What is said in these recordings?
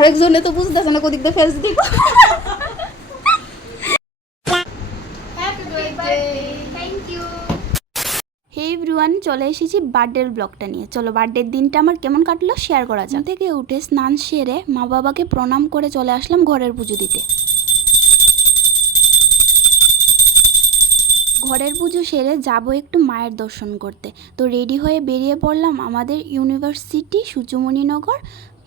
আরেকজনে তো বুঝতেছে না কোদিক দিয়ে ফেস দিব। হে এভরিওয়ান, চলে এসেছি বার্থডের ব্লগটা নিয়ে। চলো বার্থডের দিনটা আমার কেমন কাটলো শেয়ার করা যাক। থেকে উঠে স্নান সেরে মা বাবাকে প্রণাম করে চলে আসলাম ঘরের পুজো দিতে। ঘরের পুজো সেরে যাব একটু মায়ের দর্শন করতে। তো রেডি হয়ে বেরিয়ে পড়লাম আমাদের ইউনিভার্সিটি সূর্যমণিনগর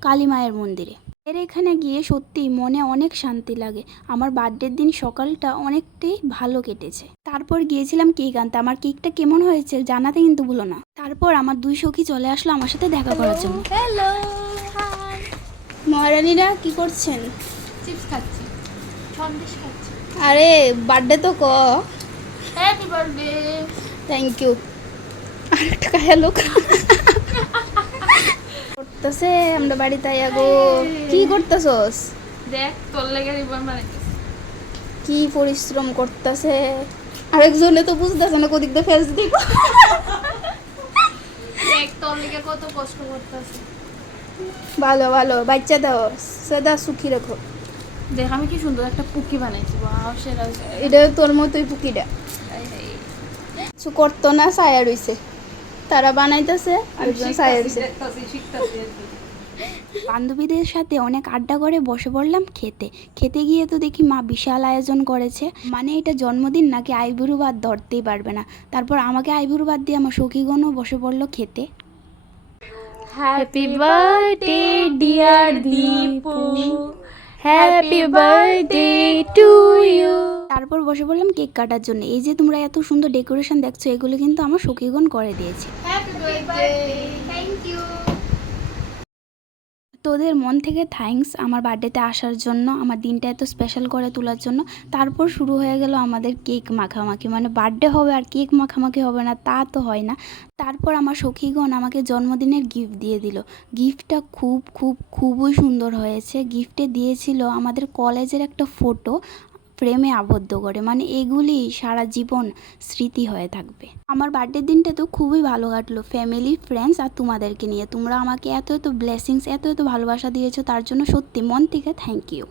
কালী মায়ের মন্দিরে। এর এখানে গিয়ে সত্যি মনে অনেক শান্তি লাগে। আমার বার্থডের দিন সকালটা অনেকটাই ভালো কেটেছে। তারপর গিয়েছিলাম কেক আনতে। আমার কেকটা কেমন হয়েছে জানাতে কিন্তু ভুলো না। তারপর আমার দুই সখী চলে আসলো আমার সাথে দেখা করার জন্য। Hello, high. মহারানীরা কি করছেন? চিপস খাচ্ছি, সন্দেশ খাচ্ছি। আরে বার্থডে তো ক। Happy birthday. Thank you. আরেকটা খায়া লোক করতেছে আমরা বাড়িতে আইয়া গো। কি করতেছস? দেখ তোর লাগে রিবন বানাইতেছি। কি পরিশ্রম করতেছে। আরেকজনে তো বুঝতেছে না কোদিক দিয়ে ফেস দিব। দেখ তোর লাগে কত কষ্ট করতেছে। ভালো ভালো বাচ্চা দাও, সদা সুখী রাখো। দেখ আমি কি সুন্দর একটা পুকি বানাইছি। ওয়াও, সেরা হয়েছে। এটা তোর মতোই পুকিটা কিছু করতো না, ছায়া রইছে। তারা বানাইতেছে আরেকজন ছায়া রইছে। বান্ধবীদের সাথে অনেক আড্ডা করে বসে পড়লাম খেতে। খেতে গিয়ে তো দেখি মা বিশাল আয়োজন করেছে। মানে এটা জন্মদিন নাকি আইবুড়ো ভাত ধরতেই পারবে না। তারপর আমাকে আইবুড়ো ভাত দিয়ে আমার সখীগণও বসে পড়লো খেতে। Happy birthday dear Dipu, happy birthday to you. তারপর বসে পড়লাম কেক কাটার জন্য। এই যে তোমরা এত সুন্দর ডেকোরেশন দেখছো, এগুলো কিন্তু আমার সখীগণ করে দিয়েছে। Happy birthday, thank you. তোদের মন থেকে থ্যাঙ্কস আমার বার্থডেতে আসার জন্য, আমার দিনটা এত স্পেশাল করে তোলার জন্য। তারপর শুরু হয়ে গেল আমাদের কেক মাখামাখি। মানে বার্থডে হবে আর কেক মাখামাখি হবে না তা তো হয় না। তারপর আমার সখীগণ আমাকে জন্মদিনের গিফট দিয়ে দিল। গিফটটা খুবই সুন্দর হয়েছে। গিফটে দিয়েছিল আমাদের কলেজের একটা ফটো ফ্রেমে আবদ্ধ করে। মানে এগুলি সারা জীবন স্মৃতি হয়ে থাকবে। আমার বার্থডের দিনটা তো খুবই ভালো কাটলো ফ্যামিলি ফ্রেন্ডস আর তোমাদেরকে নিয়ে। তোমরা আমাকে এত ব্লেসিংস এত ভালোবাসা দিয়েছো, তার জন্য সত্যি মন থেকে থ্যাংক ইউ।